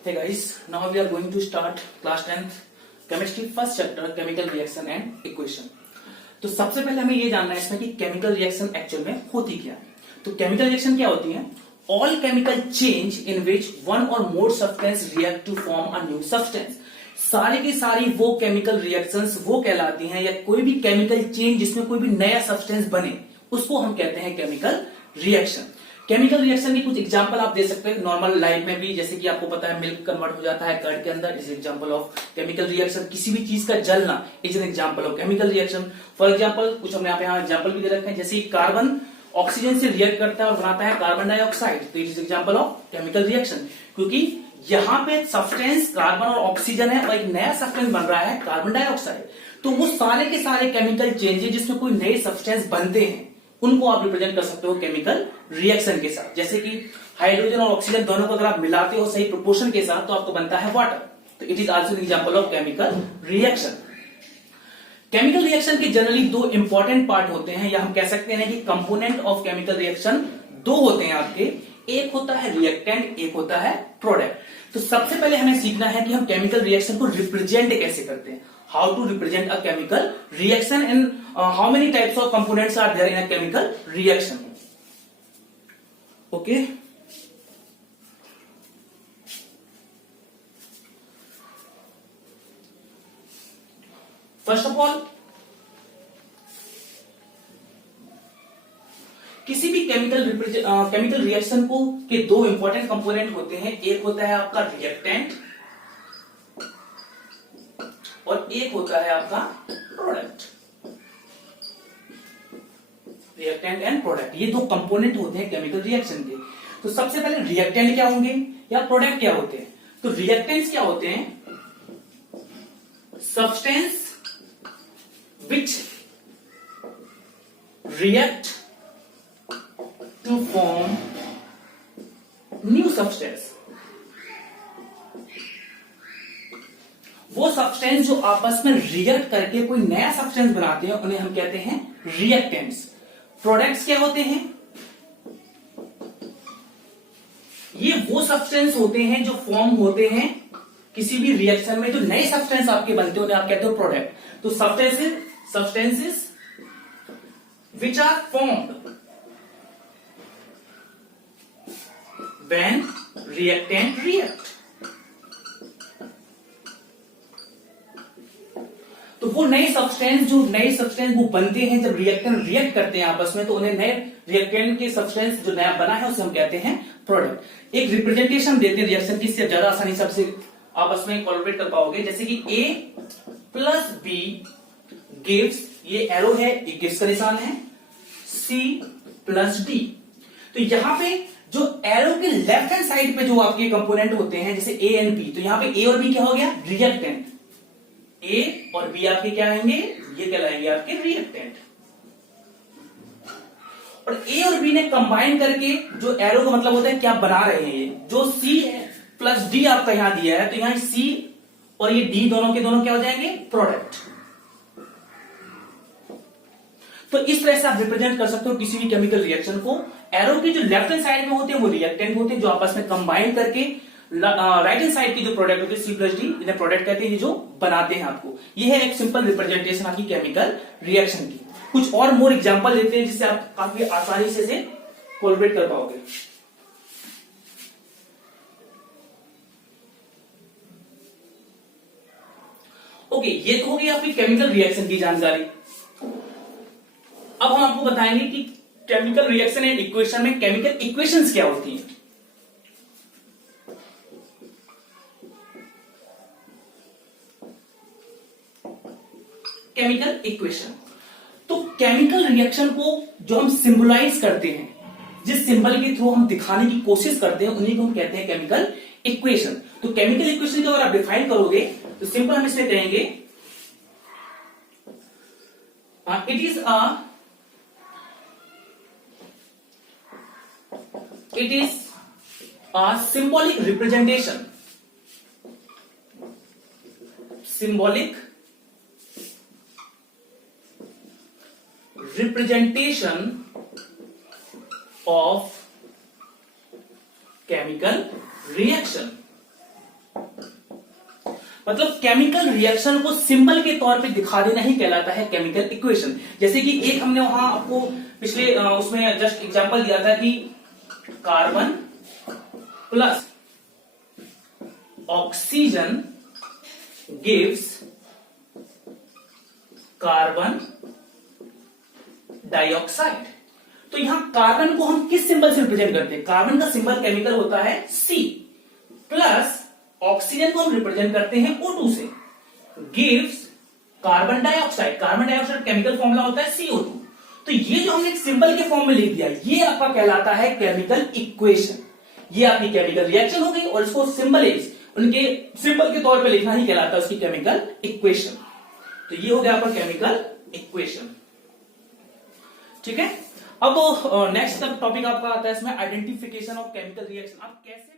Hey guys, now we are going to start class 10th chemistry first chapter chemical reaction and equation। तो सबसे पहले हमें ये जानना है इसमें कि केमिकल रिएक्शन एक्चुअल में होती क्या है। तो केमिकल रिएक्शन क्या होती है? All chemical change in which one or more substance react to form a new substance. सारी की सारी वो केमिकल रिएक्शंस वो कहलाती हैं, या कोई भी केमिकल चेंज जिसमें कोई भी नया सब्सटेंस बने उसको हम कहते हैं केमिकल रिएक्शन। केमिकल रिएक्शन की कुछ एग्जांपल आप दे सकते हैं नॉर्मल लाइफ में भी, जैसे कि आपको पता है मिल्क कन्वर्ट हो जाता है कर्ड के अंदर, is example of chemical reaction. किसी भी चीज का जलना is an example of chemical reaction. For example कुछ हमने यहाँ एग्जांपल भी दे रखे हैं, जैसे कार्बन ऑक्सीजन से रिएक्ट करता है और बनाता है कार्बन डाइऑक्साइड, तो it is example of chemical reaction. क्योंकि यहाँ पे सब्सटेंस कार्बन और ऑक्सीजन है और एक नया सब्सटेंस बन रहा है कार्बन डाइऑक्साइड, तो वो सारे के सारे केमिकल चेंजेस जिसमें कोई नए सब्सटेंस बनते हैं उनको आप रिप्रेजेंट कर सकते हो केमिकल रिएक्शन के साथ। जैसे कि हाइड्रोजन और ऑक्सीजन दोनों को अगर आप मिलाते हो सही प्रोपोर्शन के साथ तो आपको बनता है वाटर, तो it is also an example of chemical reaction. Chemical reaction के जनरली दो इंपॉर्टेंट पार्ट होते हैं, या हम कह सकते हैं कि कंपोनेंट ऑफ केमिकल रिएक्शन दो होते हैं आपके, एक होता है रिएक्टेंट, एक होता है प्रोडक्ट। तो सबसे पहले हमें सीखना है कि हम केमिकल रिएक्शन को रिप्रेजेंट कैसे करते हैं, how to represent a chemical reaction and how many types of components are there in a chemical reaction. Okay, first of all किसी भी केमिकल रिएक्शन को के दो इंपॉर्टेंट कंपोनेंट होते हैं, एक होता है आपका रिएक्टेंट और एक होता है आपका प्रोडक्ट। रिएक्टेंट एंड प्रोडक्ट, ये दो कंपोनेंट होते हैं केमिकल रिएक्शन के। तो सबसे पहले रिएक्टेंट क्या होंगे या प्रोडक्ट क्या होते हैं? तो रिएक्टेंट्स क्या होते हैं? Substance which react to form new substance. वो सब्सटेंस जो आपस में रिएक्ट करके कोई नया सब्सटेंस बनाते हैं उन्हें हम कहते हैं रिएक्टेंट्स। प्रोडक्ट्स क्या होते हैं? ये वो सब्सटेंस होते हैं जो फॉर्म होते हैं किसी भी रिएक्शन में, जो नए सब्सटेंस आपके बनते हैं उन्हें आप कहते हो प्रोडक्ट। तो substances which are formed when reactant react. तो वो नए सब्सटेंस वो बनते हैं जब रिएक्टेंट रिएक्ट करते हैं आपस में, तो उन्हें नए रिएक्टेंट के सब्सटेंस जो नया बना है उसे हम कहते हैं प्रोडक्ट। एक रिप्रेजेंटेशन देते हैं रिएक्शन की, इससे ज्यादा आसानी से आपसे आपस में कोलैबोरेट कर पाओगे। जैसे कि A प्लस B गिव्स, ये एरो है, ये गिव्स का निशान है, C प्लस D। तो यहां पे जो एरो के लेफ्ट हैंड साइड पे जो आपके कंपोनेंट होते हैं जैसे A एंड B, तो यहां पे A और B क्या हो गया? रिएक्टेंट। A और B आपके क्या आएंगे? ये कहलाएंगे आपके रिएक्टेंट। और A और B ने कंबाइन करके जो एरो का मतलब होता है क्या बना रहे हैं, ये जो C प्लस D आपका यहां दिया है, तो यहां C और ये D दोनों के दोनों क्या हो जाएंगे? प्रोडक्ट। तो इस तरह से आप रिप्रेजेंट कर सकते हो किसी भी केमिकल रिएक्शन को। एरो की जो लेफ्ट हैंड साइड में होते हैं वो रिएक्टेंट होते हैं जो आपस में कंबाइन करके राइट हैंड साइड की जो प्रोडक्ट होती है C प्लस D, इन्हें प्रोडक्ट कहते हैं, जो बनाते हैं आपको। ये है एक सिंपल रिप्रेजेंटेशन आपकी केमिकल रिएक्शन की। कुछ और मोर एग्जांपल देते हैं जिससे आप काफी आसानी से कोलैबोरेट कर पाओगे। ओके, ये तो हो गई आपकी केमिकल रिएक्शन की जानकारी। अब हम आपको बताएंगे कि केमिकल रिएक्शन एंड इक्वेशन में केमिकल इक्वेशंस क्या होती हैं। केमिकल इक्वेशन, तो केमिकल रिएक्शन को जो हम सिंबलाइज करते हैं, जिस सिंबल के थ्रू हम दिखाने की कोशिश करते हैं, उन्हीं को हम कहते हैं केमिकल इक्वेशन। तो केमिकल इक्वेशन को अगर आप डिफाइन करोगे तो सिंपल हम इसमें कहेंगे it is a symbolic representation of chemical reaction। मतलब केमिकल रिएक्शन को सिंबल के तौर पे दिखा देना ही कहलाता है केमिकल इक्वेशन। जैसे कि एक हमने वहां आपको पिछले उसमें जस्ट एग्जांपल दिया था कि carbon plus oxygen gives carbon dioxide. तो यहां कार्बन को हम किस सिंबल से रिप्रेजेंट करते हैं? कार्बन का सिंबल केमिकल होता है C, प्लस ऑक्सीजन को हम रिप्रेजेंट करते हैं O2 से, gives carbon dioxide. Carbon dioxide chemical formula होता है CO2। तो ये जो हमने एक सिंबल के फॉर्म में लिख दिया, ये आपका कहलाता है केमिकल इक्वेशन। ये आपकी केमिकल रिएक्शन हो गई और इसको सिंबल उनके सिंबल के तौर पे लिखना ही कहलाता है उसकी केमिकल इक्वेशन। तो ये हो गया आपका केमिकल इक्वेशन। ठीक है। अब नेक्स्ट टॉपिक आपका आता है इसमें आइडेंटिफिकेशन ऑफ केमिकल रिएक्शन। आप कैसे